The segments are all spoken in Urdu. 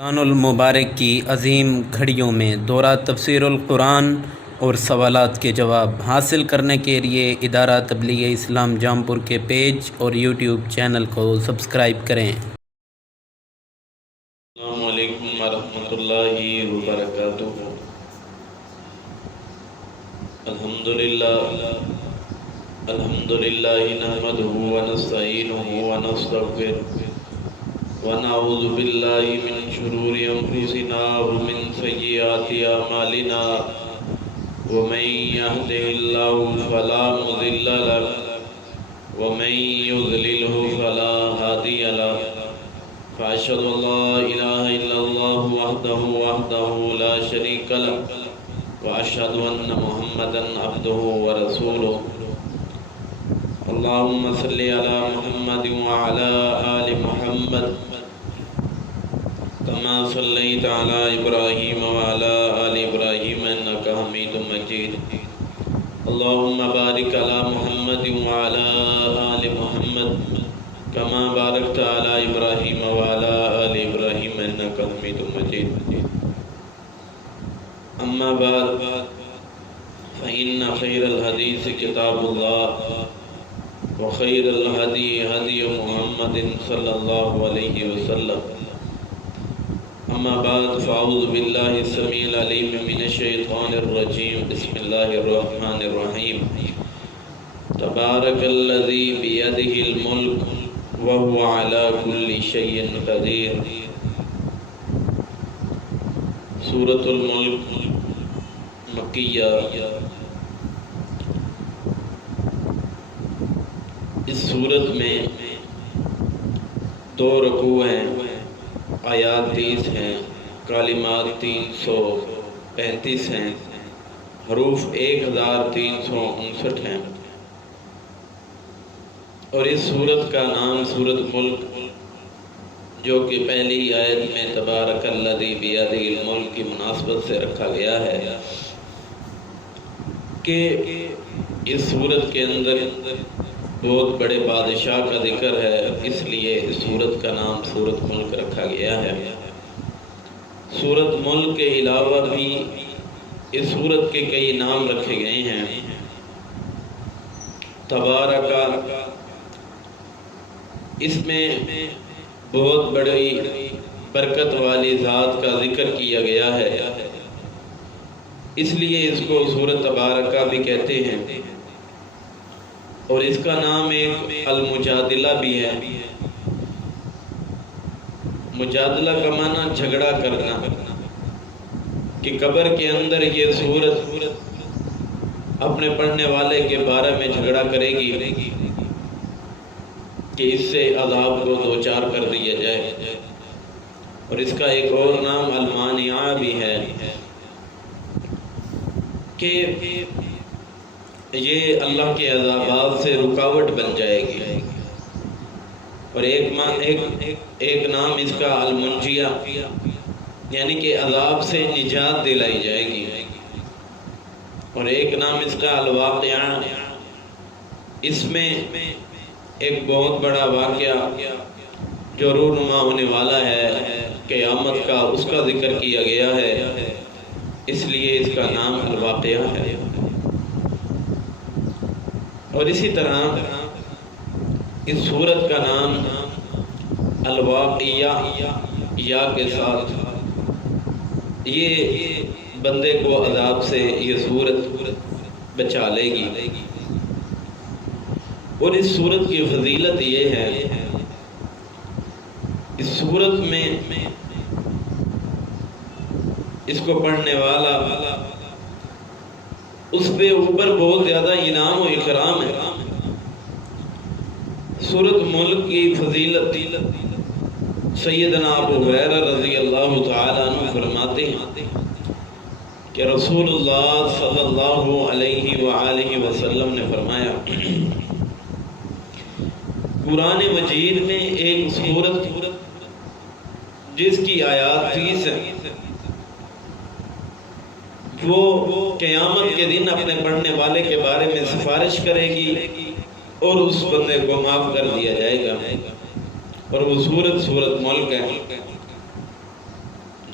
رمضان المبارک کی عظیم گھڑیوں میں دورہ تفسیر القرآن اور سوالات کے جواب حاصل کرنے کے لیے ادارہ تبلیغ اسلام جامپور کے پیج اور یوٹیوب چینل کو سبسکرائب کریں۔ السلام علیکم ورحمۃ اللہ وبرکاتہ۔ الحمدللہ نحمدہ ونستعینہ ونستغفرہ ونعوذ باللہ من شرور انفسنا ومن سیئات اعمالنا ومن یہدہ اللہ فلا مضل له ومن یضللہ فلا ہادی له فأشهد أن لا إله إلا الله وحده لا شريك له وأشهد أن محمدا عبده ورسوله اللهم صل على محمد وعلى آل محمد كما صليت على إبراهيم وعلى آل إبراهيم إنك حميد مجيد اللهم بارك على محمد وعلى آل محمد كما باركت على إبراهيم وعلى آل إبراهيم إنك حميد مجيد أما بعد فإن خير الحديث كتاب الله وخير الهدي هدي محمد صلى الله عليه وسلم أما بعد فأعوذ بالله السميع العليم من الشيطان الرجيم بسم الله الرحمن الرحيم تبارك الذي بيده الملك وهو على كل شيء قدير۔ سورۃ الملک مکیہ۔ اس سورت میں 2 رکوع ہیں، آیات 30 ہیں، کلمات 335 ہیں، حروف 1359 ہیں، اور اس سورت کا نام سورۃ ملک جو کہ پہلی آیت میں تبارک الذی بیدہ الملک کی مناسبت سے رکھا گیا ہے کہ اس سورت کے اندر بہت بڑے بادشاہ کا ذکر ہے، اس لیے اس سورت کا نام سورۃ ملک رکھا گیا ہے۔ سورۃ ملک کے علاوہ بھی اس سورت کے کئی نام رکھے گئے ہیں۔ تبارک، اس میں بہت بڑی برکت والی ذات کا ذکر کیا گیا ہے، اس لیے اس کو سورۃ تبارکہ بھی کہتے ہیں، اور اس کا نام ایک المجادلہ بھی ہے۔ مجادلہ کا معنی جھگڑا کرنا، کہ قبر کے اندر یہ سورت اپنے پڑھنے والے کے بارے میں جھگڑا کرے گی کہ اس سے عذاب کو دوچار کر دیا جائے، اور اس کا ایک اور نام المانعہ بھی ہے کہ یہ اللہ کے عذابات سے رکاوٹ بن جائے گی، اور ایک نام اس کا المنجیہ، یعنی کہ عذاب سے نجات دلائی جائے گی، اور ایک نام اس کا الواقعہ، اس میں ایک بہت بڑا واقعہ جو رونما ہونے والا ہے قیامت کا، اس کا ذکر کیا گیا ہے، اس لیے اس کا نام الواقعہ ہے۔ اور اسی طرح اس سورت کا نام الواقعہ یا کے ساتھ، یہ بندے کو عذاب سے یہ سورت بچا لے گی۔ اور اس سورت کی فضیلت یہ ہے، اس سورت میں اس کو پڑھنے والا اس پہ اوپر بہت زیادہ انعام و اکرام ہے۔ سورۃ ملک کی فضیلت سیدنا ابو ہریرہ رضی اللہ تعالیٰ عنہ فرماتے ہیں کہ رسول اللہ صلی اللہ علیہ وآلہ وسلم نے فرمایا، قرآن مجید میں ایک سورت جس کی آیات 30 ہیں، وہ قیامت کے دن اپنے پڑھنے والے کے بارے میں سفارش کرے گی اور اس بندے کو معاف کر دیا جائے گا، اور وہ سورت ملک ہے۔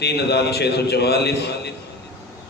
3644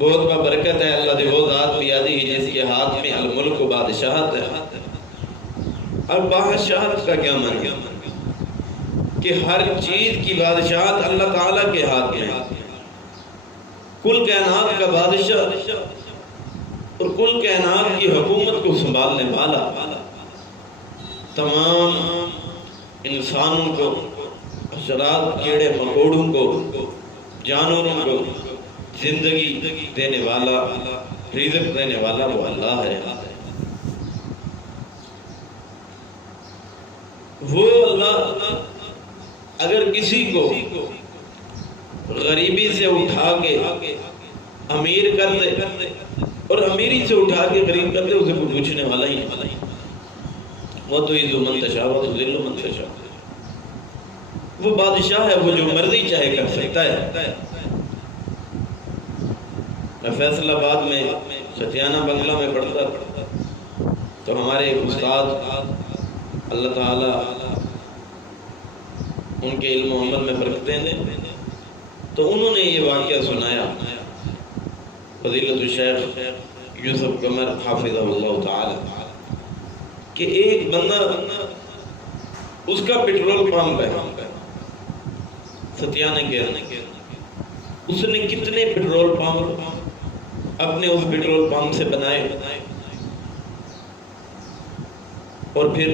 بہت بابرکت ہے اللہ دی وہ ذات بیادی جس کے ہاتھ میں الملک و بادشاہت ہے۔ اب بادشاہت کا کیا معنی ہے؟ کہ ہر چیز کی بادشاہت اللہ تعالیٰ کے ہاتھ میں ہے۔ کل کائنات کا بادشاہ اور کل کائنات کی حکومت کو سنبھالنے والا، تمام انسانوں کو، حشرات، کیڑے مکوڑوں کو، جانوروں کو زندگی دینے والا، رزق دینے والا وہ اللہ ہے۔ وہ اللہ اگر کسی کو غریبی سے اٹھا کے امیر کر دے اور امیری سے اٹھا کے غریب کر دے، اسے کوئی پوچھنے والا ہی نہیں۔ وہ تو عز من تشاء و تذل من تشاء، وہ بادشاہ ہے، وہ جو مرضی چاہے کر سکتا ہے۔ میں فیصل آباد میں ستیانہ بنگلہ میں پڑھتا تو ہمارے ایک استاد اللہ تعالیٰ ان کے علم و عمل میں برکتیں دیں، تو انہوں نے یہ واقعہ سنایا، فضیلت الشیخ یوسف قمر حافظہ اللہ تعالی، کہ ایک بندہ اس کا پیٹرول پمپ ہے ستیانہ کے، اس نے کتنے پیٹرول پمپ اپنے اس پیٹرول پمپ سے بنائے، اور پھر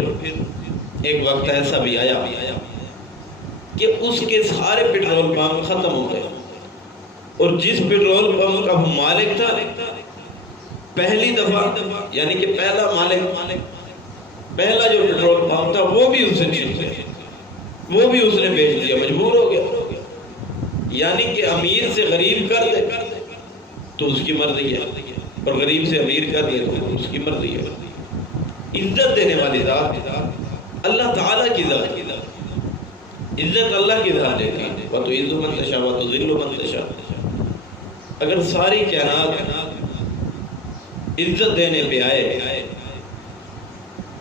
ایک وقت ایسا بھی آیا کہ اس کے سارے پیٹرول پمپ ختم ہو گئے، اور جس پیٹرول پمپ کا وہ مالک تھا پہلی دفعہ، یعنی کہ پہلا مالک، پہلا جو پیٹرول پمپ تھا وہ بھی اس سے چھین گیا، وہ بھی اس نے بیچ دیا، مجبور ہو گیا۔ یعنی کہ امیر سے غریب کر دے تو اس کی مرضی ہے، اور غریب سے امیر کر دے تو اس کی مرضی ہے۔ عزت دینے والی ذات اللہ تعالیٰ کی ذات، عزت اللہ کی ذات دیتی ہے۔ وَتُعِزُّ مَن تَشَاءُ وَتُذِلُّ مَن تَشَاءُ۔ اگر ساری کائنات عزت دینے پہ آئے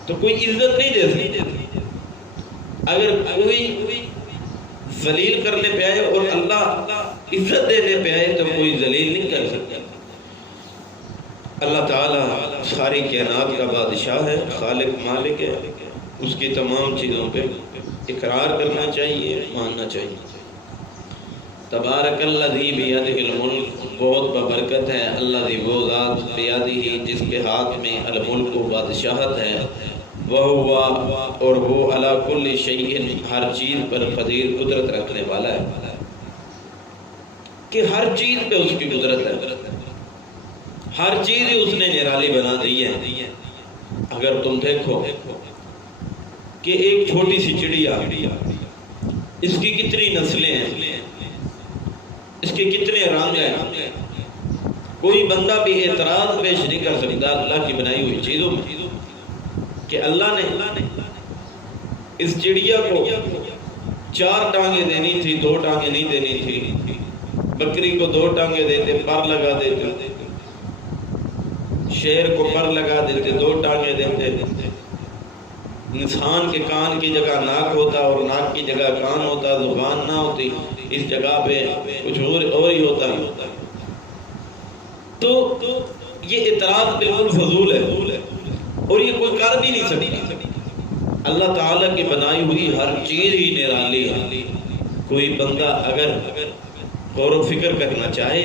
تو کوئی عزت نہیں دے سکتی، اگر کوئی ذلیل کرنے پہ آئے اور اللہ عزت دینے پہ آئے تو کوئی ذلیل نہیں کر سکتا۔ اللہ تعالیٰ ساری کائنات کا بادشاہ ہے، خالق، مالک ہے، اس کی تمام چیزوں پہ اقرار کرنا چاہیے، ماننا چاہیے۔ تبارک الذی بیدہ الملک، بہت ببرکت ہے اللہ دی وہ ذات بیدہ جس کے ہاتھ میں الملک و بادشاہت ہے، اور وہ علی کل شیء، ہر چیز پر قدیر، قدرت رکھنے والا ہے، کہ ہر چیز پہ اس کی قدرت ہے، ہر چیز ہی اس نے نرالی بنا دی ہے۔ اگر تم دیکھو کہ ایک چھوٹی سی چڑیا، اس کی کتنی نسلیں ہیں، اس کے کتنے رنگ ہیں، کوئی بندہ بھی اعتراض پیش نہیں کر سکتا اللہ کی بنائی ہوئی چیزوں میں، کہ اللہ نے اس چڑیا کو 4 ٹانگیں دینی تھی، 2 ٹانگیں نہیں دینی تھی، بکری کو 2 ٹانگیں دیتے، پر لگا دیتے، شیر کو پر لگا دیتے، 2 ٹانگیں دیتے، انسان کے کان کی جگہ ناک ہوتا اور ناک کی جگہ کان ہوتا، زبان نہ ہوتی، اس جگہ پہ کچھ اور ہی ہوتا ہے۔ تو یہ اعتراض بالکل فضول ہے، اور یہ کوئی کر بھی نہیں سکتا۔ اللہ تعالیٰ کی بنائی ہوئی ہر چیز ہی نرالی ہے۔ کوئی بندہ اگر غور و فکر کرنا چاہے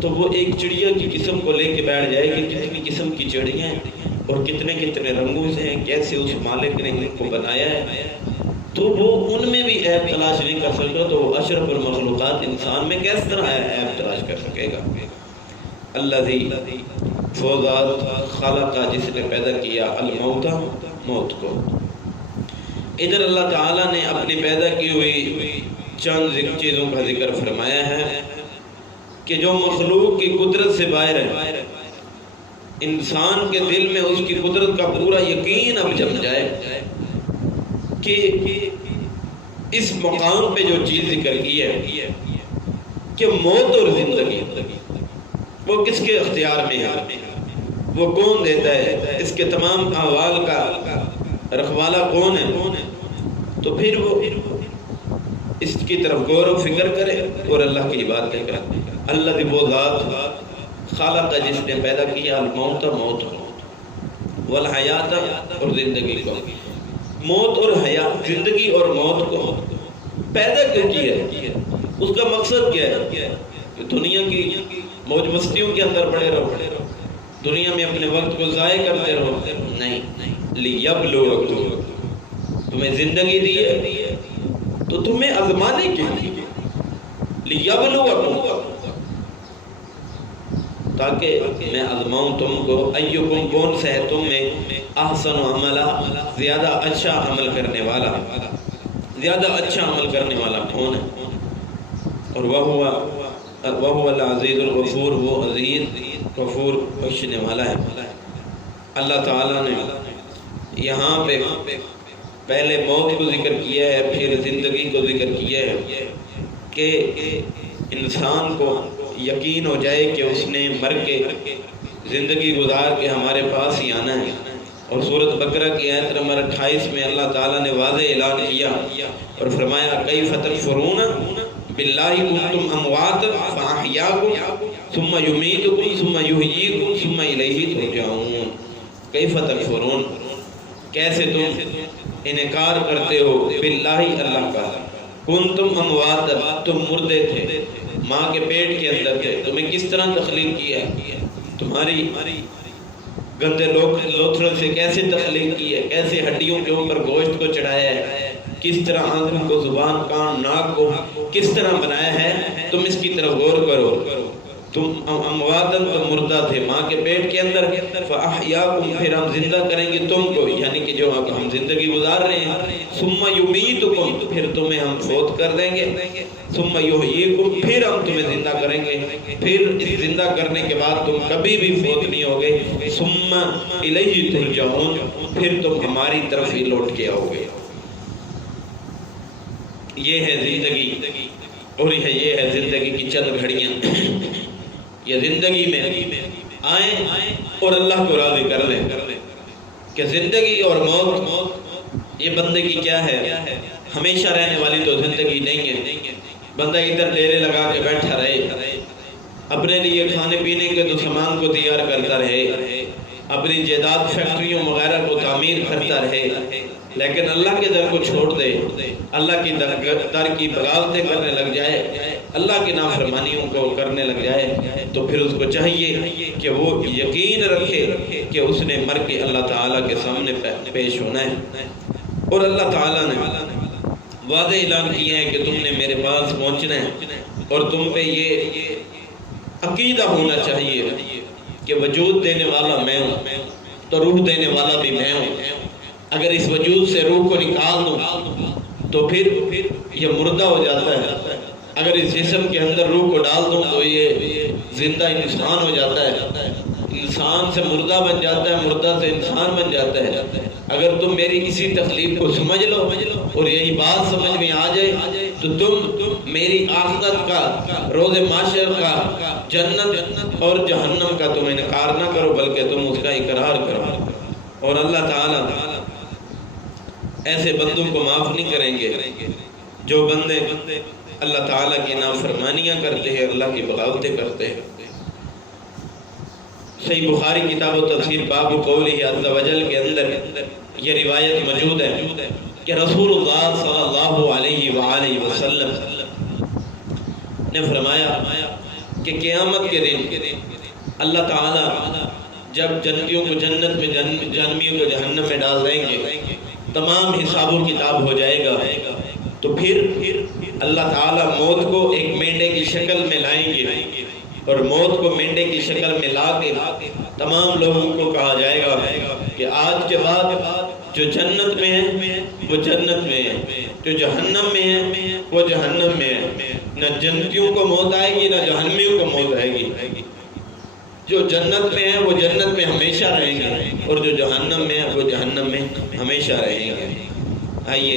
تو وہ ایک چڑیا کی قسم کو لے کے بیٹھ جائے کہ کتنی قسم کی چڑیاں ہیں اور کتنے کتنے رنگوں سے ہیں، کیسے اس مالک نے ان کو بنایا ہے، تو وہ ان میں بھی عیب تلاش نہیں کر سکتا، تو وہ اشرف المخلوقات انسان میں کس طرح عیب تلاش کر سکے گا؟ الذی، وہ ذات، خالق، جس نے پیدا کیا الموت، موت کو۔ ادھر اللہ تعالیٰ نے اپنی پیدا کی ہوئی چند چیزوں کا ذکر فرمایا ہے کہ جو مخلوق کی قدرت سے باہر ہے، انسان کے دل میں اس کی قدرت کا پورا یقین اب جم جائے کہ اس مقام پہ جو چیز ذکر کی ہے کہ موت اور زندگی وہ کس کے اختیار میں ہے، وہ کون دیتا ہے، اس کے تمام احوال کا رکھوالا کون ہے، تو پھر وہ اس کی طرف غور و فکر کرے اور اللہ کی عبادت کرے۔ اللہ وہ ذات خالق جس نے پیدا کیا الموت موت کو والحیات اور زندگی کو، موت اور حیات، زندگی اور موت کو پیدا کیوں کیا ہے؟ اس کا مقصد کیا ہے؟ کہ دنیا کی موج مستیوں کے اندر پڑے رہو، دنیا میں اپنے وقت کو ضائع کرتے رہو؟ نہیں، لیبلوکم، تمہیں زندگی دی ہے تو تمہیں آزمانے کے لیے، لیبلوکم، تاکہ میں آزماؤں تم کو، ایکم کون سے ہے تم میں احسن عملا، زیادہ اچھا عمل کرنے والا، زیادہ اچھا عمل کرنے والا کون ہے؟ اور وہو العزیز الغفور، وہ عزیز غفور بخشنے والا ہے۔ اللہ تعالیٰ نے یہاں پہ پہلے موت کو ذکر کیا ہے، پھر زندگی کو ذکر کیا ہے کہ انسان کو یقین ہو جائے کہ اس نے مر کے زندگی گزار کے ہمارے پاس ہی آنا ہے۔ اور سورۃ بقرہ کی آیت نمبر 28 میں اللہ تعالیٰ نے واضح اعلان کیا اور فرمایا کیف تکفرون باللہ کنتم اموات فاحیاکم ثم یمیتکم ثم یحییکم ثم الیہ ترجعون۔ کیف تکفرون، کیسے تم انکار کرتے ہو، باللہ اللہ کا، کنتم اموات، تم مردے تھے، ماں کے پیٹ کے اندر تھے، تمہیں کس طرح تخلیق کیا ہے، تمہاری گندے لوتھڑوں سے کیسے تخلیق کی ہے، کیسے ہڈیوں کے اوپر گوشت کو چڑھایا ہے، کس طرح آنکھوں کو، زبان، کان، ناک کو کس طرح بنایا ہے، تم اس کی طرف غور کرو۔ تم امواتن، تم مردہ تھے ماں کے پیٹ کے اندر، فاحیاکم، پھر ہم زندہ کریں گے تم کو، یعنی کہ جو ہم زندگی گزار رہے ہیں، ثم یمیتکم، پھر تمہیں ہم فوت کر دیں گے، ثم یحییکم، پھر ہم تمہیں زندہ کریں گے، پھر اس زندہ کرنے کے بعد تم کبھی بھی فوت نہیں ہوگے، ثم الیہ ترجعون، پھر تم ہماری طرف ہی لوٹ کے آؤ گے۔ یہ ہے زندگی، اور یہ ہے زندگی کی چند گھڑیاں۔ یہ زندگی میں آئیں اور اللہ کو راضی کر لیں کہ زندگی اور موت یہ بندے کی کیا ہے، ہمیشہ رہنے والی تو زندگی نہیں ہے۔ بندہ ادھر ڈیرے لگا کے بیٹھا رہے، اپنے لیے کھانے پینے کے تو سامان کو تیار کرتا رہے، اپنی جائیداد فیکٹریوں وغیرہ کو تعمیر کرتا رہے، لیکن اللہ کے در کو چھوڑ دے، اللہ کی در کی بغاوتیں کرنے لگ جائے، اللہ کی نافرمانیوں کو کرنے لگ جائے، تو پھر اس کو چاہیے کہ وہ یقین رکھے کہ اس نے مر کے اللہ تعالیٰ کے سامنے پیش ہونا ہے۔ اور اللہ تعالیٰ نے واضح اعلان کیا ہے کہ تم نے میرے پاس پہنچنا ہے، اور تم پہ یہ عقیدہ ہونا چاہیے کہ وجود دینے والا میں ہوں تو روح دینے والا بھی میں ہوں۔ اگر اس وجود سے روح کو نکال دوں تو پھر یہ مردہ ہو جاتا ہے، اگر اس جسم کے اندر روح کو ڈال دوں تو یہ زندہ انسان ہو جاتا ہے، انسان سے مردہ بن جاتا ہے، مردہ سے انسان بن جاتا ہے۔ اگر تم میری اسی تخلیق کو سمجھ لو اور یہی بات سمجھ میں آ جائے تو تم میری آخرت کا، روز معاشر کا، جنت اور جہنم کا تم انکار نہ کرو بلکہ تم اس کا اقرار کرو۔ اور اللہ تعالیٰ ایسے بندوں کو معاف نہیں کریں گے جو بندے اللہ تعالیٰ کی نافرمانیاں کرتے ہیں، اللہ کی بغاوتیں کرتے ہیں۔ صحیح بخاری کتاب و تفسیر باب قولہ عز وجل کے اندر یہ روایت موجود ہے کہ رسول اللہ صلی اللہ علیہ وآلہ وسلم نے فرمایا کہ قیامت کے دن اللہ تعالیٰ جب جنتیوں کو جنت میں، جہنمیوں کو جہنم میں ڈال دیں گے، تمام حساب و کتاب ہو جائے گا، تو پھر اللہ تعالیٰ موت کو ایک مینڈے کی شکل میں لائیں گے، اور موت کو مینڈے کی شکل میں لا کے تمام لوگوں کو کہا جائے گا کہ آج کے بعد جو جنت میں ہے وہ جنت میں ہے، جو جہنم میں ہے وہ جہنم میں ہے، نہ جنتیوں کو موت آئے گی نہ جہنمیوں کو موت آئے گی، جو جنت میں ہے وہ جنت میں ہمیشہ رہیں گے، اور جو جہنم میں ہے وہ جہنم میں ہمیشہ رہیں گے۔ آئیے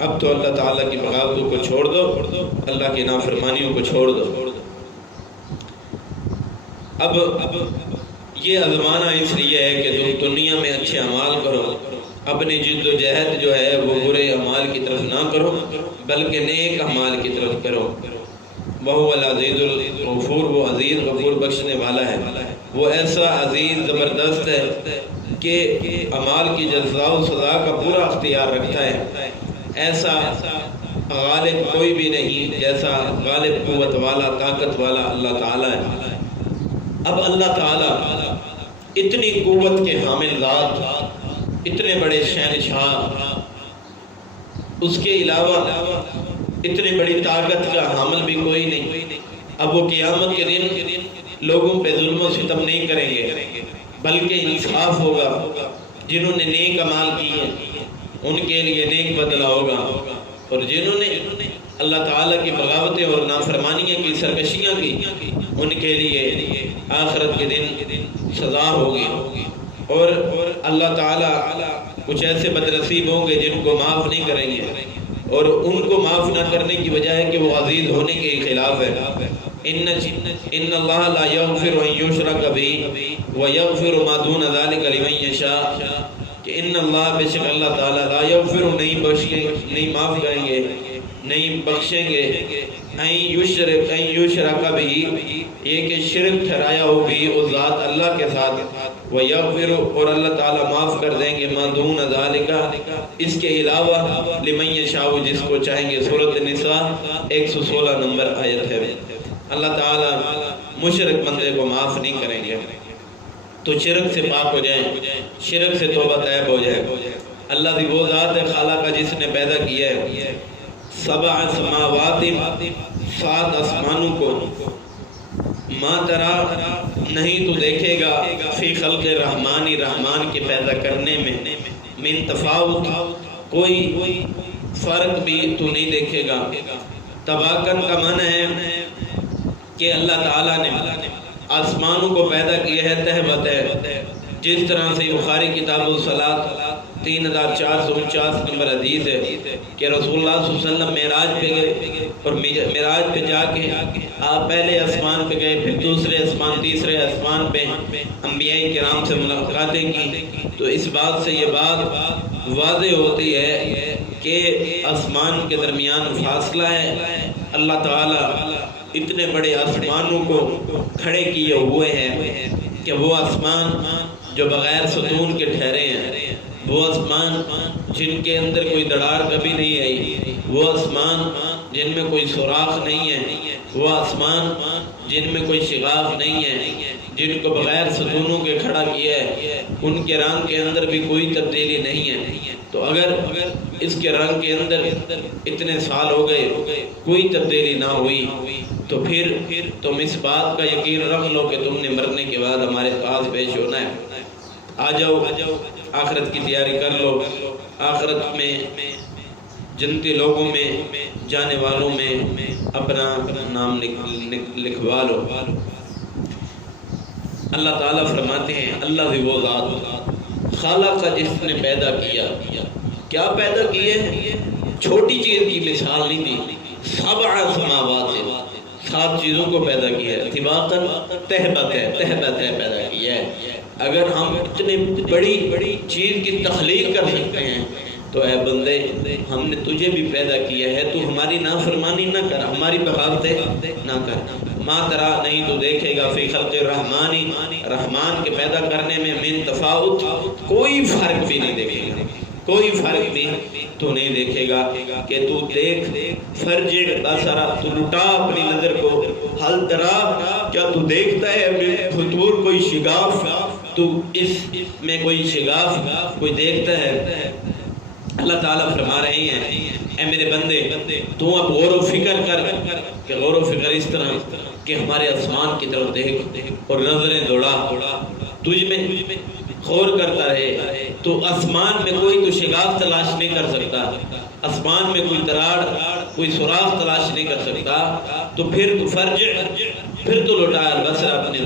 اب تو اللہ تعالیٰ کی بغاوتوں کو چھوڑ دو، اللہ کی نافرمانیوں کو چھوڑ دو۔ اب یہ آزمانا اس لیے ہے کہ تم دنیا میں اچھے اعمال کرو، اپنی جد و جہد جو ہے وہ برے اعمال کی طرف نہ کرو بلکہ نیک اعمال کی طرف کرو۔ وَهُوَ الْعَزِيزُ وہ عزیز غفور بخشنے والا ہے، وہ ایسا عزیز زبردست ہے کہ اعمال کی جزا و سزا کا پورا اختیار رکھتا ہے۔ ایسا غالب کوئی بھی نہیں جیسا غالب قوت والا طاقت والا اللہ تعالیٰ ہے۔ اب اللہ تعالیٰ اتنی قوت کے حامل ذات، اتنے بڑے شہنشاہ، اس کے علاوہ اتنی بڑی طاقت کا حامل بھی کوئی نہیں۔ اب وہ قیامت کے دن لوگوں پہ ظلم و ستم نہیں کریں گے، بلکہ انصاف ہوگا۔ جنہوں نے نیک اعمال کیے ان کے لیے نیک بدلہ ہوگا، اور جنہوں نے اللہ تعالیٰ کی بغاوتیں اور نافرمانیاں کی، سرکشیاں کی، ان کے لیے آخرت کے دن سزا ہوگی۔ اور اللہ تعالیٰ کچھ ایسے بدنصیب ہوں گے جن کو معاف نہیں کریں گے، اور ان کو معاف نہ کرنے کی وجہ ہے کہ وہ عزیز ہونے کے خلاف ہے۔ ان اللہ لا یغفر ان یشرک بہ ویغفر ما دون ذلک لمن یشاء، کہ ان اللہ، بے شک اللہ تعالیٰ، لا یغفر، نہیں معاف کریں گے، نہیں بخشیں گے، ان یشرک بہ، یہ کہ شرک ٹھہرایا ہو بھی اس ذات اللہ کے ساتھ، ویغفر، اور اللہ تعالیٰ معاف کر دیں گے، ما دون ذالک، اس کے علاوہ، لمن یشاء، جس کو چاہیں گے۔ سورۃ النساء 116 نمبر آیت ہے۔ اللہ تعالیٰ مشرک بندے کو معاف نہیں کریں گے۔ تو شرک سے پاک ہو جائیں، شرک سے توبہ طیب ہو جائے۔ اللہ دی وہ ذات ہے خالق کا جس نے پیدا کیا ہے 7 سماوات، 7 آسمانوں کو، ما ترا، نہیں تو دیکھے گا، فی خلق الرحمن، رحمان کے پیدا کرنے میں، من تفاوت، کوئی فرق بھی تو نہیں دیکھے گا۔ تباکن کا معنی ہے کہ اللہ تعالیٰ نے آسمانوں کو پیدا کیا ہے تہ بتہ، جس طرح سے بخاری کتاب الصلاۃ 3449 نمبر حدیث ہے کہ رسول اللہ صلی اللہ علیہ وسلم معراج پہ گئے، اور معراج پہ جا کے آپ پہلے آسمان پہ گئے، پھر دوسرے آسمان، تیسرے آسمان پہ انبیاء کرام سے ملاقاتیں کی۔ تو اس بات سے یہ بات واضح ہوتی ہے کہ آسمان کے درمیان فاصلہ ہے۔ اللہ تعالیٰ اتنے بڑے آسمانوں کو کھڑے کیے ہوئے ہیں کہ وہ آسمان جو بغیر ستون کے ٹھہرے ہیں، وہ آسمان جن کے اندر کوئی دڑار کبھی نہیں آئی، وہ آسمان جن میں کوئی سوراخ نہیں ہے، وہ آسمان جن میں کوئی شگاف نہیں ہے، جن کو بغیر ستونوں کے کھڑا کیا ہے، ان کے رنگ کے اندر بھی کوئی تبدیلی نہیں ہے۔ تو اگر اس کے رنگ کے اندر اتنے سال ہو گئے کوئی تبدیلی نہ ہوئی، تو پھر تم اس بات کا یقین رکھ لو کہ تم نے مرنے کے بعد ہمارے پاس پیش ہونا ہے۔ آ جاؤ، آخرت کی تیاری کر لو، آخرت میں جنتی لوگوں میں، جانے والوں میں اپنا نام لکھوا لو۔ اللہ تعالیٰ فرماتے ہیں، اللہ بھی وہ ذات خالق کا جس نے پیدا کیا، کیا پیدا کیے؟ چھوٹی چیز کی مثال نہیں دی، 7 سماوات، 7 چیزوں کو پیدا کیا ہے، طباقاً تہ بتہ پیدا کیا ہے۔ اگر ہم اتنی بڑی چیز کی تخلیق کر سکتے ہیں تو اے بندے، ہم نے تجھے بھی پیدا کیا ہے، تو ہماری نافرمانی نہ کر، ہماری بغاوتیں نہ کر۔ ما ترا، نہیں تو دیکھے گا، فی خلق الرحمن، رحمان کے پیدا کرنے میں، من تفاوت، کوئی فرق بھی نہیں دیکھے گا، کوئی فرق بھی تو نہیں دیکھے گا کہ تو دیکھ، فرجع بصرا، تو لٹا اپنی نظر کو، حل ترا، کیا تو دیکھتا ہے من فطور، کوئی شگاف، تو اس میں کوئی شگاف کوئی دیکھتا ہے؟ اللہ تعالیٰ فرما رہے ہیں، اے میرے بندے، تو اب غور و فکر کر، کہ غور و فکر اس طرح کہ ہمارے آسمان کی طرف دیکھ اور نظریں دوڑا، تجھ میں غور کرتا رہے، تو آسمان میں کوئی تو شگاف تلاش نہیں کر سکتا، آسمان میں کوئی دراڑ، کوئی سوراخ تلاش نہیں کر سکتا، تو پھر تو فرجع، پھر تو لوٹا البصر، اپنی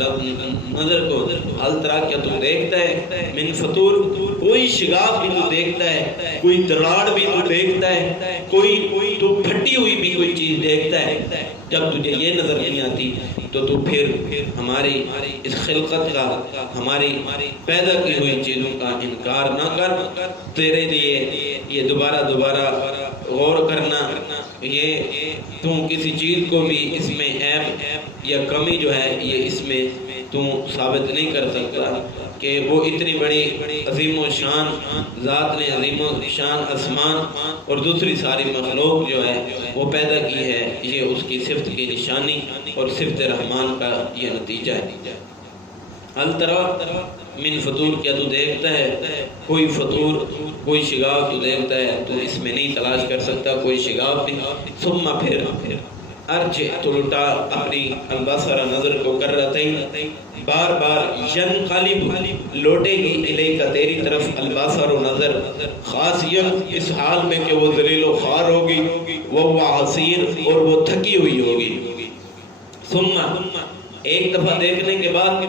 نظر کو، حل ترا، کیا تو دیکھتا ہے من فطور، کوئی شگاف بھی تو دیکھتا ہے، کوئی دراڑ بھی تو دیکھتا ہے، کوئی تو پھٹی ہوئی بھی کوئی چیز دیکھتا ہے؟ جب تجھے یہ نظر نہیں آتی تو پھر ہماری اس خلقت کا، ہماری پیدا کی ہوئی چیزوں کا انکار نہ کر۔ تیرے لیے یہ دوبارہ غور کرنا، یہ تو کسی چیز کو بھی اس میں عیب یا کمی جو ہے یہ اس میں تو ثابت نہیں کر سکتا کہ وہ اتنی بڑی عظیم و شان ذات نے عظیم و شان آسمان اور دوسری ساری مخلوق جو ہے وہ پیدا کی ہے، یہ اس کی صفت کی نشانی اور صفت رحمان کا یہ نتیجہ ہے۔ ہل تری من فطور، کیا تو دیکھتا ہے کوئی فطور، کوئی شگاف تو دیکھتا ہے، تو اس میں نہیں تلاش کر سکتا کوئی شگاف نہیں۔ ثم پھر ارجع، تو لٹا اپنی البصر، نظر کو کرتین، بار بار ینقلب، لوٹے گی الیک تیری طرف، البصر و نظر، خاسیا، اس حال میں کہ وہ ذلیل و خوار ہوگی، وہ حسیر، اور وہ تھکی ہوئی ہوگی۔ ثم ایک دفعہ دیکھنے کے بعد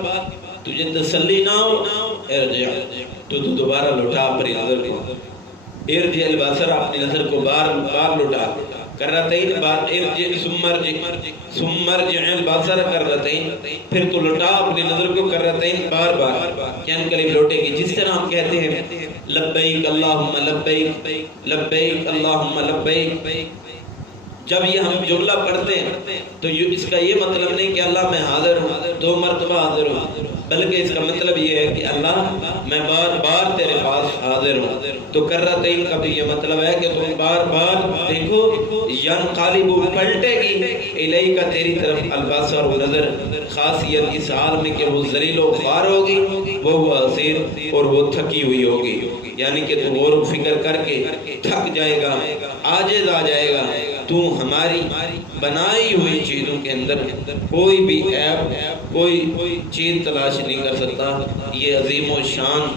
تجھے تسلی نہ ہو، ارجع، تو دوبارہ لوٹا اپنی نظر کو، ارجع البصر، اپنی نظر کو بار بار لوٹا، کرتین، بار، ثم ارجع البصر کرتین، پھر تو لوٹا اپنی نظر کو کرتین، بار بار، ینقلب، لوٹے گی۔ جس طرح ہم کہتے ہیں لبیک اللہم لبیک، لبیک اللہم لبیک، جب یہ ہم جملہ پڑھتے ہیں تو اس کا یہ مطلب نہیں کہ اللہ میں حاضر ہوں، 2 مرتبہ حاضر ہوں، بلکہ اس کا مطلب یہ ہے کہ اللہ میں بار بار تیرے پاس حاضر ہوں۔ تو کرتین کا بھی یہ مطلب ہے کہ تم بار بار دیکھو، ینقلب، پلٹے گی، الیک تیری طرف، البصر و نظر، خاسیت، اس حال میں کہ وہ ذلیل و خوار ہوگی، وہ حسیر، اور وہ تھکی ہوئی ہوگی، یعنی کہ تو غور و فکر کر کے تھک جائے گا، عاجز آ جائے گا۔ تو ہماری بنائی ہوئی چیزوں کے اندر کوئی بھی عیب، کوئی چیز تلاش نہیں کر سکتا۔ یہ عظیم و شان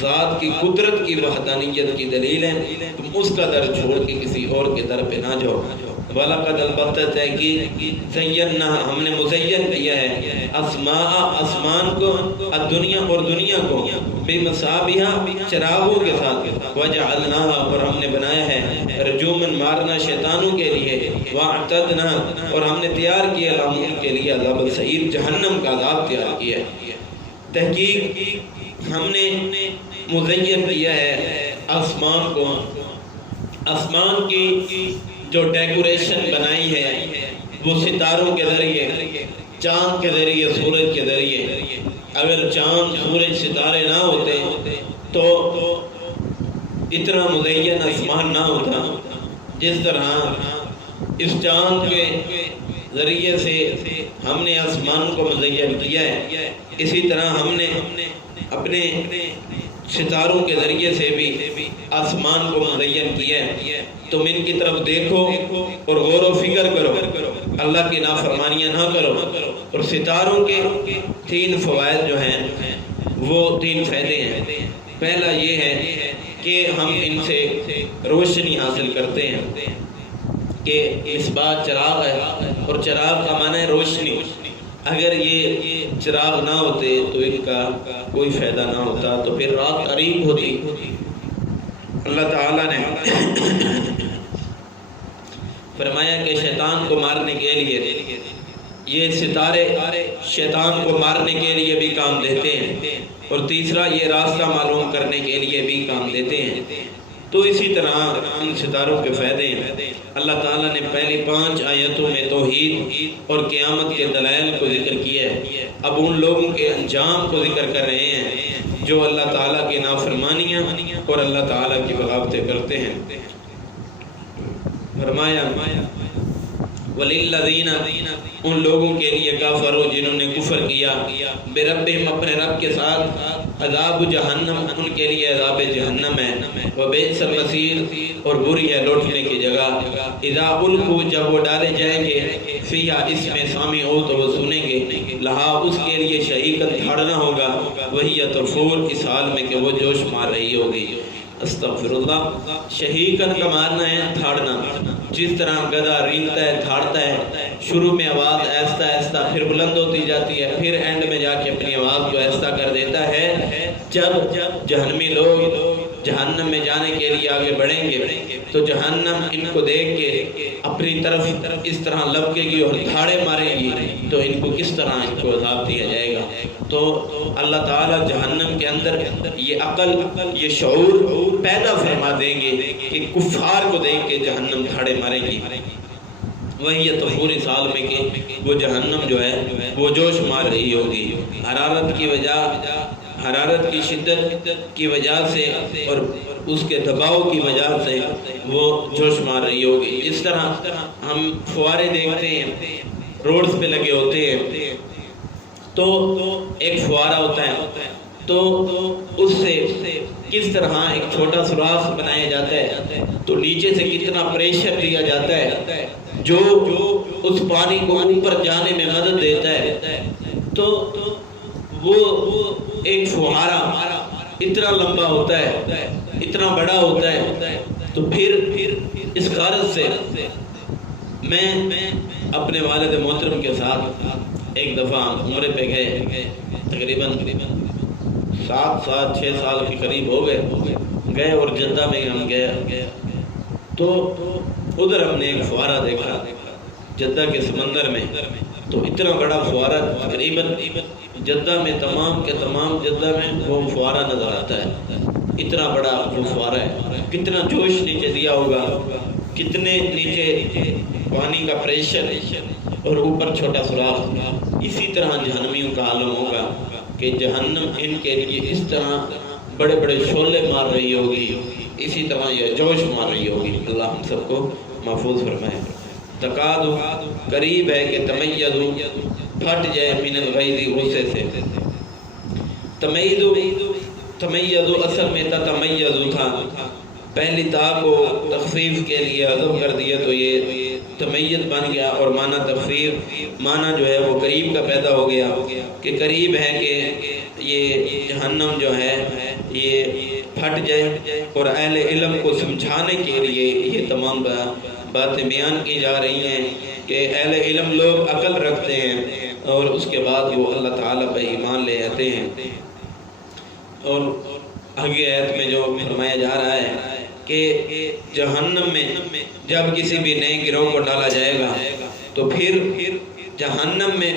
ذات کی قدرت کی وحدانیت کی دلیل ہے، تم اس کا در چھوڑ کے کسی اور کے در پہ نہ جاؤ۔ وَلَقَدْ البتہ ہے کہ زینا، ہم نے مزین کیا ہے، اسماء، آسمان کو، الدنیا، اور دنیا کو، بمصابیح، چراغوں کے ساتھ، وجعلناها، اور ہم نے بنایا ہے، رجومن، مارنا شیطانوں کے لیے، واعتدنا، اور ہم نے تیار کیا لهم ان کے لیے عذاب السعیر، جہنم کا عذاب تیار کیا ہے۔ تحقیق ہم نے مزین کیا ہے آسمان کو، آسمان کی جو ڈیکوریشن بنائی ہے وہ ستاروں کے ذریعے، چاند کے ذریعے، سورج کے ذریعے۔ اگر چاند، سورج، ستارے نہ ہوتے تو اتنا مزین آسمان نہ ہوتا۔ جس طرح اس چاند کے ذریعے سے ہم نے آسمان کو مزین کیا ہے، اسی طرح ہم نے اپنے ستاروں کے ذریعے سے بھی آسمان کو مزین کیا ہے۔ تم ان کی طرف دیکھو اور غور و فکر کرو، اللہ کی نافرمانیاں نہ کرو۔ اور ستاروں کے 3 فوائد جو ہیں وہ 3 فائدے ہیں۔ پہلا یہ ہے کہ ہم ان سے روشنی حاصل کرتے ہیں، کہ مصباح چراغ ہے، اور چراغ کا معنی ہے روشنی۔ اگر یہ چراغ نہ ہوتے تو ان کا کوئی فائدہ نہ ہوتا، تو پھر رات قریب ہوتی۔ اللہ تعالیٰ نے فرمایا کہ شیطان کو مارنے کے لیے یہ ستارے شیطان کو مارنے کے لیے بھی کام دیتے ہیں، اور تیسرا یہ راستہ معلوم کرنے کے لیے بھی کام دیتے ہیں۔ تو اسی طرح ان ستاروں کے فائدے ہیں۔ اللہ تعالیٰ نے پہلی 5 آیتوں میں توحید اور قیامت کے دلائل کو ذکر کیا ہے، اب ان لوگوں کے انجام کو ذکر کر رہے ہیں جو اللہ تعالیٰ کی نافرمانیاں اور اللہ تعالیٰ کی بغاوتیں کرتے ہیں۔ فرمایا وَلِلَّذِينَ، ان لوگوں کے لیے کافروا، جنہوں نے کفر کیا، بِرَبِّهِمْ، اپنے رب کے ساتھ، عذاب جہنم، ان کے لیے عذاب جہنم ہے، وَبِئْسَ الْمَصِيرُ، اور بری ہے لوٹنے کی جگہ، اِذَا أُلْقُوا، جب وہ ڈالے جائیں گے، فِيهَا، اس میں، سَامِعُونَ، تو وہ سنیں گے، لَهَا، اس کے لیے، شَهِيقًا، دھاڑنا ہوگا، وَهِيَ تَفُورُ، اس حال میں کہ وہ جوش مار رہی ہوگی۔ استغفراللہ، شہیقاً کا معنی ہے دھاڑنا۔ جس طرح گدھا رینگتا ہے، دھاڑتا ہے، شروع میں آواز آہستہ آہستہ، پھر بلند ہوتی جاتی ہے، پھر اینڈ میں جا کے اپنی آواز کو آہستہ کر دیتا ہے۔ جب جہنمی لوگ جہنم میں جانے کے لیے آگے بڑھیں گے تو جہنم ان کو دیکھ کے اپنی طرف اس طرح لپکے گی اور دھاڑے مارے گی، تو ان کو کس طرح ان کو عذاب دیا جائے گا۔ تو اللہ تعالیٰ جہنم کے اندر یہ عقل، یہ شعور پیدا فرما دیں گے کہ کفار کو دیکھ کے جہنم دھاڑے مارے گی۔ وہی یہ تفوری سال میں کہ وہ جہنم جو ہے وہ جوش مار رہی ہوگی، حرارت کی شدت کی وجہ سے اور اس کے دباؤ کی وجہ سے وہ جوش مار رہی ہوگی۔ اس طرح ہم فوارے دیکھتے ہیں، روڈز پہ لگے ہوتے ہیں، تو ایک فوارہ ہوتا ہے تو اس سے کس طرح ایک چھوٹا سوراخ بنایا جاتا ہے تو نیچے سے کتنا پریشر دیا جاتا ہے جو اس پانی کو اوپر جانے میں مدد دیتا ہے، تو وہ ایک فوارہ اتنا لمبا ہوتا ہے، اتنا بڑا ہوتا ہے۔ تو پھر اس غرض سے میں اپنے والد محترم کے ساتھ ایک دفعہ عمرے پہ گئے، تقریباً 6 سال کے قریب ہو گئے اور جدہ میں ہم گئے تو ادھر ہم نے ایک فوارہ دیکھا جدہ کے سمندر میں، تو اتنا بڑا فوارہ تقریباً جدہ میں تمام کے تمام جدہ میں وہ فوارہ نظر آتا ہے، اتنا بڑا وہ فوارہ ہے، کتنا جوش نیچے دیا ہوگا، کتنے نیچے پانی کا پریشر اور اوپر چھوٹا سوراخ۔ اسی طرح جہنمیوں کا عالم ہوگا کہ جہنم ان کے لیے اس طرح بڑے بڑے شعلے مار رہی ہوگی، اسی طرح یہ جوش مار رہی ہوگی۔ اللہ ہم سب کو محفوظ فرمائے۔ تقادو قریب ہے کہ تمیدو پھٹ جائے من الغیظ غصے سے۔ تمیدو اصل میں تمیزو تھا، پہلی تا کو تخفیف کے لیے حذف کر دیا تو یہ تمیز بن گیا، اور معنی تخفیف معنی جو ہے وہ قریب کا پیدا ہو گیا کہ قریب ہے کہ یہ جہنم جو ہے یہ پھٹ جائے، اور اہل علم کو سمجھانے کے لیے یہ تمام باتیں بیان کی جا رہی ہیں کہ اہل علم لوگ عقل رکھتے ہیں اور اس کے بعد وہ اللہ تعالیٰ پہ ایمان لے آتے ہیں۔ اور آگے آیت میں جو فرمایا جا رہا ہے کہ جہنم میں جب کسی بھی نئے گروہ کو ڈالا جائے گا تو پھر جہنم میں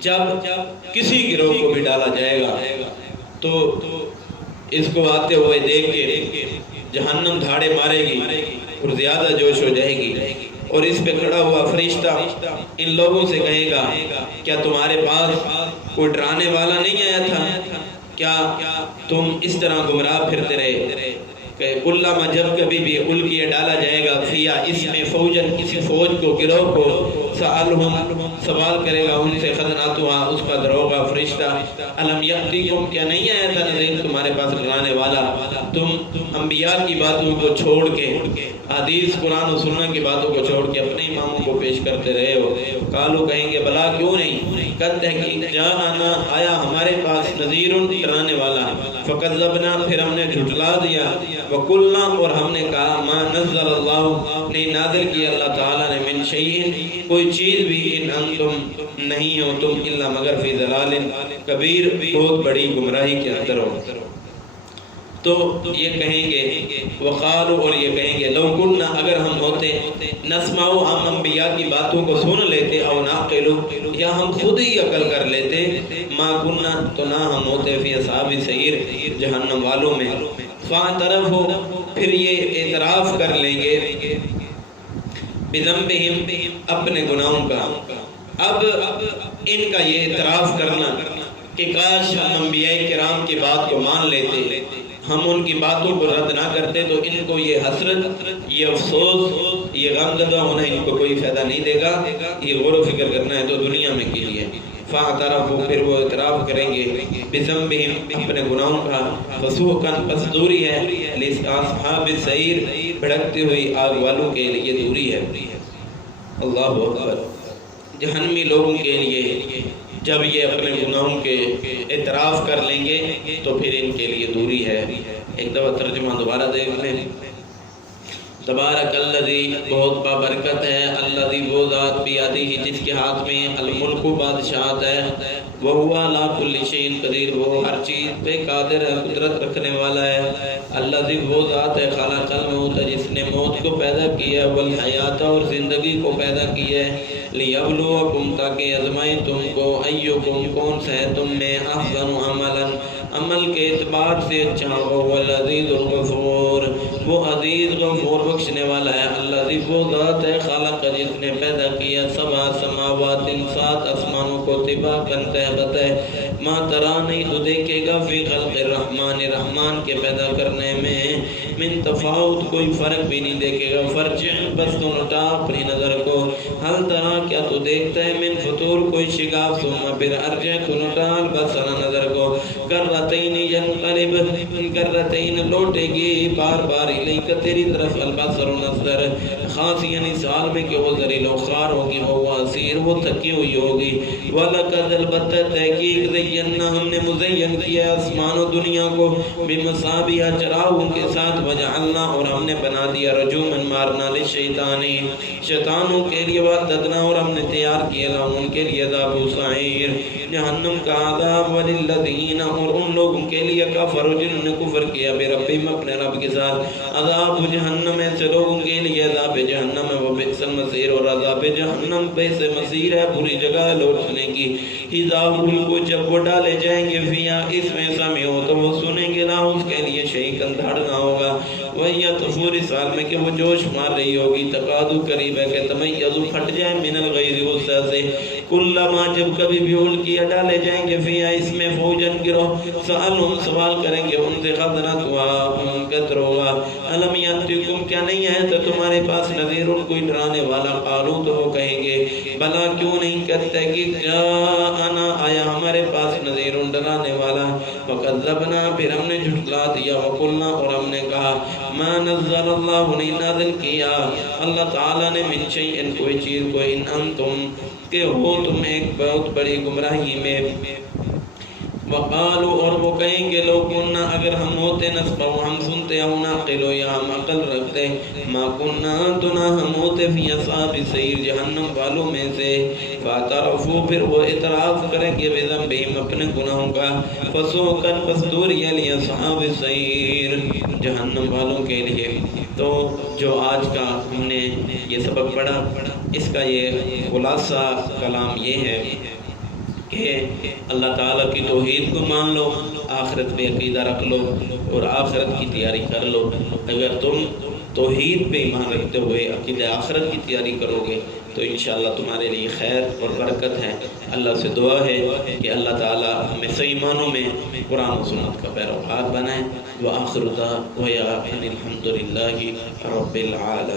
جب کسی گروہ کو بھی ڈالا جائے گا تو اس کو آتے ہوئے دیکھ کے جہنم دھاڑے مارے گی اور زیادہ جوش ہو جائے گی، اور اس پہ کھڑا ہوا فرشتہ ان لوگوں سے کہے گا کیا تمہارے پاس کوئی ڈرانے والا نہیں آیا تھا؟ کیا تم اس طرح گمراہ پھرتے رہے؟ کہ علامہ جب کبھی بھی القیہ ڈالا جائے گا فیا اس میں فوجن کسی فوج کو گروہ کو سألہم سوال کرے گا ان سے خزناتها اس کا دروغہ فرشتہ الم یأتیکم کیا نہیں آیا تھا نذیر تمہارے پاس ڈرانے والا؟ تم انبیاء کی باتوں کو چھوڑ کے حدیث قرآن و سنت کی باتوں کو چھوڑ کے اپنے اماموں کو پیش کرتے رہے ہو۔ قالو کہیں گے بلا کیوں نہیں، قد تحقیق جاءنا آیا ہمارے پاس نذیر ڈرانے والا، فکذبنا پھر ہم نے جھٹلا دیا، وقلنا اور ہم نے کہا ما نزل اللہ نہیں نازل کیا اللہ تعالیٰ نے من شیئن کوئی چیز بھی ان انتم نہیں ہو تم الا مگر فی ضلال کبیر بہت بڑی گمراہی کے اندر ہو۔ تو یہ کہیں گے وقالو اور یہ کہیں گے لو کننا اگر ہم ہوتے نسمعو ہم انبیاء کی باتوں کو سن لیتے او ناقلو یا ہم خود ہی عقل کر لیتے ما کننا تو نہ ہم ہوتے فی اصحاب سعیر جہنم والوں میں۔ فاعترف ہو پھر یہ اعتراف کر لیں گے بذنبہم اپنے گناہوں کا۔ اب ان کا یہ اعتراف کرنا کہ کاش ہم انبیاء کرام کی بات کو مان لیتے، ہم ان کی باتوں کو رد نہ کرتے، تو ان کو یہ حسرت یہ افسوس یہ غم زدہ ہونا ان کو کوئی فائدہ نہیں دے گا، یہ غور و فکر کرنا ہے تو دنیا میں کے لیے۔ فاعترفوا پھر وہ اعتراف کریں گے بذنبہم اپنے گناہوں کا، فسوقاً پس دوری ہے لاصحاب السعیر بھڑکتی ہوئی آگ والوں کے لیے دوری ہے۔ اللہ اکبر۔ جہنمی لوگوں کے لیے جب یہ اپنے گناہوں کے اعتراف کر لیں گے تو پھر ان کے لیے دوری ہے۔ ایک دفعہ ترجمہ دوبارہ دیکھ لیں۔ تبارک الذی بہت بابرکت ہے، الذی وہ ذات بیدہ جس کے ہاتھ میں الملک بادشاہت ہے، وہو علی کل شیء قدیر وہ ہر چیز پہ قادر ہے قدرت رکھنے والا ہے۔ الذی وہ ذات ہے خلق الموت جس نے موت کو پیدا کیا ہے، والحیات اور زندگی کو پیدا کیا ہے، لیبلوکم تاکہ آزمائے تم کو، ایکم کون سا ہے تم میں احسن عملا عمل کے اعتبار سے اچھا ہو، والعزیز الغفور وہ عزیز غفور بخشنے والا ہے۔ الذی وہ ذات ہے خلق جس نے پیدا باب بنتا ہے بتائے ماں ترا نہیں تو دیکھے گا فی خلق الرحمن رحمان کے پیدا کرنے میں من تفاوت کوئی فرق بھی نہیں دیکھے گا فرجع بس تو اٹھا اپنی نظر کو حل ترا کیا تو دیکھتا ہے من فطور کوئی شگاف ثم پھر ارجع تو اٹھا بس نظر کو کرتین ینقلب کرتین لوٹے گی بار بار الیک تیری طرف البصر نظر خاصیاً اس حال میں کہ وہ ذلیل و خوار ہوگی وہ اسیر وہ تھکی ہوئی ہوگی وَلَقَدْ البتہ تحقیق زینا ہم نے مزین کیا آسمان و دنیا کو بمصابیح چراغوں کے ساتھ وجعلنا اور ہم نے بنا دیا رجوماً مارنا للشیطانی شیطانوں کے لیے وعددنا اور ہم نے تیار کیا لهم ان کے لیے عذاب سعیر جہنم کا عذاب وللذین اور ان لوگوں کے لیے کفروا جنہوں نے کفر کیا بربہم اپنے رب کے ساتھ عذاب جہنم ایسے لوگوں کے لیے عذاب جہنم ہے وہ بئس المصیر اور عذاب جہنم بئس مصیر ہے بری جگہ لوٹنے کی اذا کو جب وہ ڈالے جائیں گے فیہا اس میں سمعوا تو وہ سنیں گے نہ اس کے لیے شیئا دھڑنا ہوگا وہی تفور اس حال میں کہ وہ جوش مار رہی ہوگی تقادو قریب ہے کہ تمیزو پھٹ جائیں من الغیظ غصہ سے کلما جب کبھی بھی القیا ڈالے جائیں گے فیہا اس میں فوجن گروہ سألہم سوال کریں گے ان سے خزنتوا منقطر ہوگا علم یاتکم کیا نہیں ہے تو تمہارے پاس نذیر کوئی ڈرانے والا قالو تو وہ کہیں گے بلا کیوں نہیں کرتے کہ جاءنا آیا ہمارے پاس نذیر ڈرانے والا وکذبنا پھر ہم نے جھٹلا دیا وقلنا اور ہم نے کہا ما نزل اللہ نے نازل کیا اللہ تعالیٰ نے من شیئن کوئی چیز کو ان انتم کہ ہو تم ایک بہت بڑی گمراہی میں وقالو اور وہ کہیں گے لوگ کننا اگر ہم ہوتے نسبہ ہم سنتے ہوں ناقلو یا ہم عقل رکھتے ما کننا تنا ہم ہوتے فی اصحاب سعیر جہنم والوں میں سے فاعترفو پھر وہ اعتراف کریں گے بذنبہم اپنے گناہوں کا فسوقاً پس دوری علی اصحاب سعیر جہنم والوں کے لیے تو جو آج کا ہم نے یہ سبق پڑھا اس کا یہ خلاصہ کلام یہ ہے کہ اللہ تعالیٰ کی توحید کو مان لو آخرت میں عقیدہ رکھ لو اور آخرت کی تیاری کر لو اگر تم توحید پہ ایمان رکھتے ہوئے عقیدہ آخرت کی تیاری کرو گے تو انشاءاللہ تمہارے لیے خیر اور برکت ہے اللہ سے دعا ہے کہ اللہ تعالیٰ ہمیں صحیح معنوں میں قرآن و سنت کا پیروکار بنائے وآخر دعوانا الحمدللہ رب العالمین